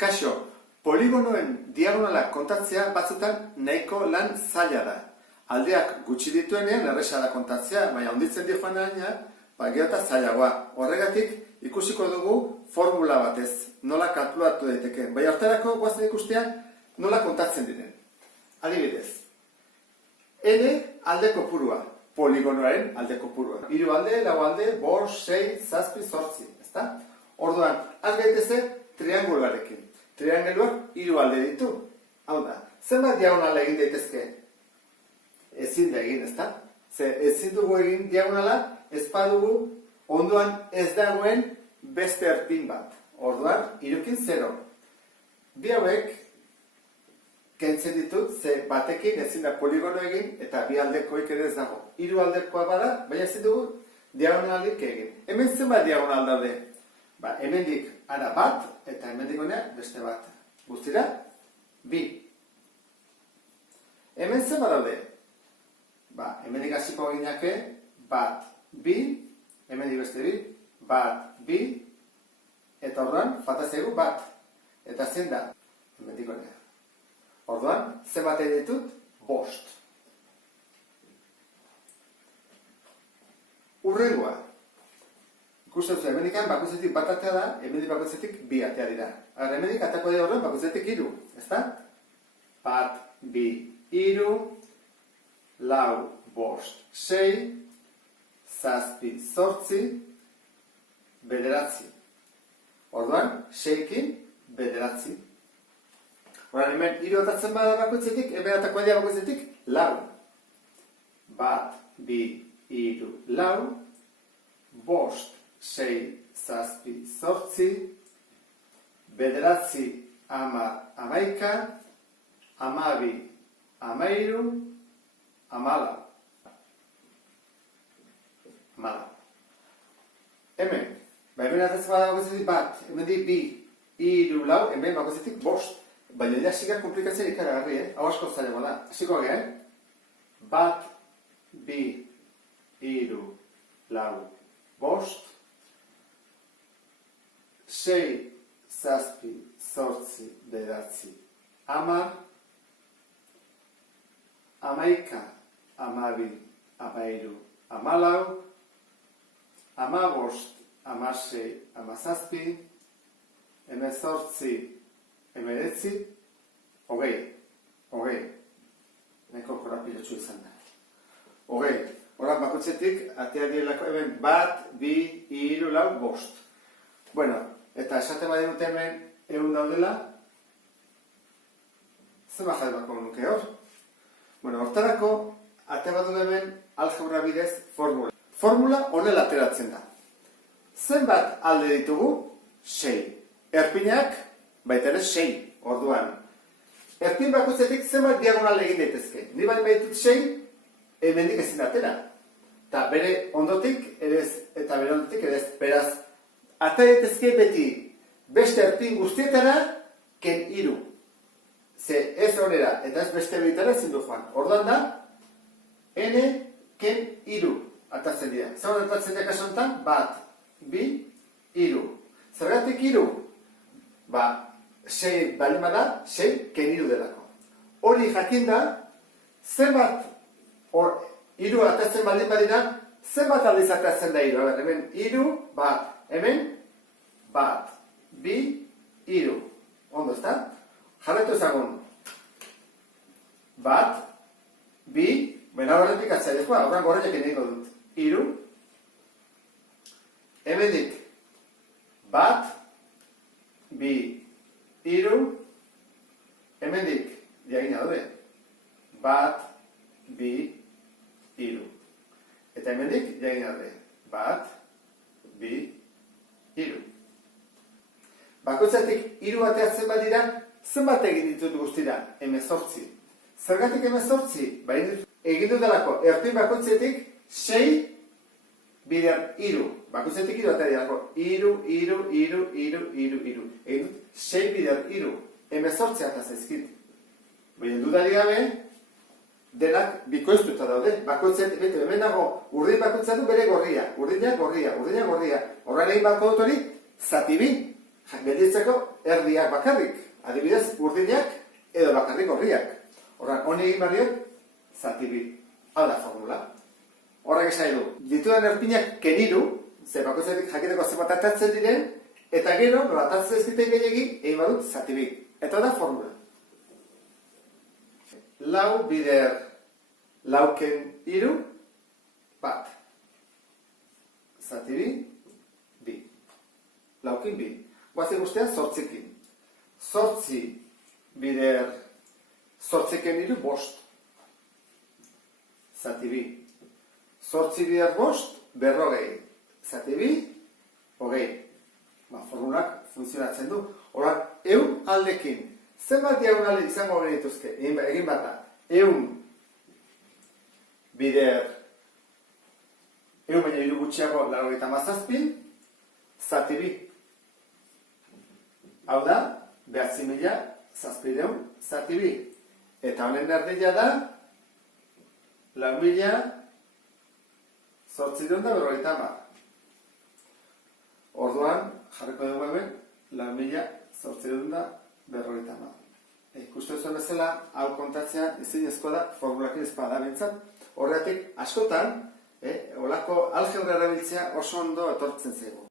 Kaixo, poligonoen diagonalak kontatzea batzutan nahiko lan zaila da. Aldeak gutxi dituenean erresa da kontatzea, baina handitzen di joan gero eta zailagoa. Horregatik ikusiko dugu formula batez, nola kalkulatu daiteke. Baina hortarako goazen ikustea nola kontatzen diren. Adibidez, N alde kopurua, poligonoaren alde kopurua. 3 alde, 4 alde, 5, 6, 7, 8, ezta? Orduan, az gaiteze triangularekin. Triangeluak 3 alde ditu. Hau da, zenbat diagonala egin daitezke? Ezin da egin, ezta? Ezin dugu egin diagonala, ez badugu ondoan ez dagoen beste erpin bat. Orduan, 3 0. Bi hauek kentzen ditut, ze batekin ezin da poligono egin, eta 2 aldekoik ere ez dago. 3 aldekoa bada, baina ezin dugu diagonalik egin. Hemen zenbat diagonal daude? Hemendik ara bat, eta hemendik honea beste bat. Guztira, 2. Hemen zenbat daude? Hemendik hasiko gineke, 1, 2, hemendik beste 2, 1, 2, eta orduan, falta zaigu 1. Eta zein da? Hemendik honea. Orduan, zenbat egin ditut? 5. Hurrengoa. Ikusten zuen, hemendikan bakoitzetik bat atea da, hemendik bakoitzetik 2 atea dira. Hemendik atako dira horren bakoitzetik 3, ezta? 1, 2, 3, 4, 5, 6, 7, 8, 9. Orduan, 6-kin 9. Horren, hemen 3 atatzen bada bakoitzetik, hemen atako dira bakoitzetik 4. 1, 2, 3, 4, 5, 6, 7, 8, 9, 10, 11, 12, 13, 14. Hemen, hemen atatzen bada bakoitzetik 1, hemen 2, 3, 4, hemen bakoitzetik 5. Baina ja sigar komplikatzen ikaragarri, hau asko zailagoa da. Hasiko gara, 1, 2, 3, 4, 5, 6, 7, 8, 9, 10, 11, 12, 13, 14, 15, 16, 17, 18, 19, 20. Neko korapilotxu izan da. 20. Horak bakotzetik, atea dielako hemen 1, 2, 3, 4, 5. Bueno, eta esaten badin dute hemen egun daudela, zer bajat bako nuke hor? Bueno, hortarako, atea badu hemen algebra bidez formula. Formula honela ateratzen da. Zenbat alde ditugu? 6. Erpinak, baita ere 6. Orduan, erpin bakotzetik zenbat diagonal egin daitezke. Ni bain baitut 6, hemendik ezin atera. Eta bere ondotik ere ez, eta bere ondotik ere ez. Beraz, ateraitezke beti beste erpin guztietara ken 3. Ze ez honera eta ez beste bitara ezin du joan. Orduan da, n ken 3 atatzen dira. Zer atatzen dira kasu honetan? 1, 2, 3. Zergatik 3? 6 balin bada, 6 ken 3 delako. Hori jakin da, zenbat 3 atatzen baldin badira, zenbat aldiz atatzen da 3. Hemen 3, 1, hemen 1, 2, 3. Ondo, ezta? Jarretu ezagun. 1, 2, bena horretik atzailekoa, horren gorreiak egin dut. 3, hemendik 1, 2, 3, hemendik diagina daude. 1, 2, 3. Eta hemendik diagina daude. 1, 2, 3. Bakoitzatik 3 ateatzen badira, zenbat egin ditut guztira? 18. Zergatik 18? Egin dutelako, erpin bakoitzetik 6 bider 3. Bakoitzetik 3 ateatzen 3, 3, 3, 3, 3, 3. Egin dut 6 bider 3. 18 ataz ezkit. Baina dudari gabe, denak bikoiztuta daude. Bakoitzetik, hemen dago, urdin bakoitzatu bere gorria. Urdina gorria. Horren egin bako dut hori, zati bi. gelditzeko erdiak bakarrik, adibidez urdinak edo bakarrik gorriak. Horren, honi egin barriot, zati bi. Hau da formula. Horrek esan du, ditudan erpinak keniru, ze bakoitzetik jakiteko zenbat atatzen diren, eta gero, nola atatzen ez diten gehiagi, egin badut zati bi. Eta da formula. Lau bider lauken iru, bat. Zati bi, bi. Laukin bi. Guazen guztian zortzikin. Zortzi bider zortziken iru, bost. Zati bi. Zortzi bider bost, berrogei. Zati bi, hogei. Formulak funtzionatzen du. Horan, eun aldekin. Zenbat diagonal izango genituzke? Egin bat da. Eun bider, eun baina iru gutxiago 97, zati bi. Hau da, 9.000 zati bi. Eta honen erdila da, 4.850. Orduan, jarriko dugu hemen, 4.850. Ikusten zuen bezala, hau kontatzea ezinezkoa da, formulakin ezpada bintzat. Horregatik, askotan, olako algebra erabiltzea oso ondo etortzen zaigu.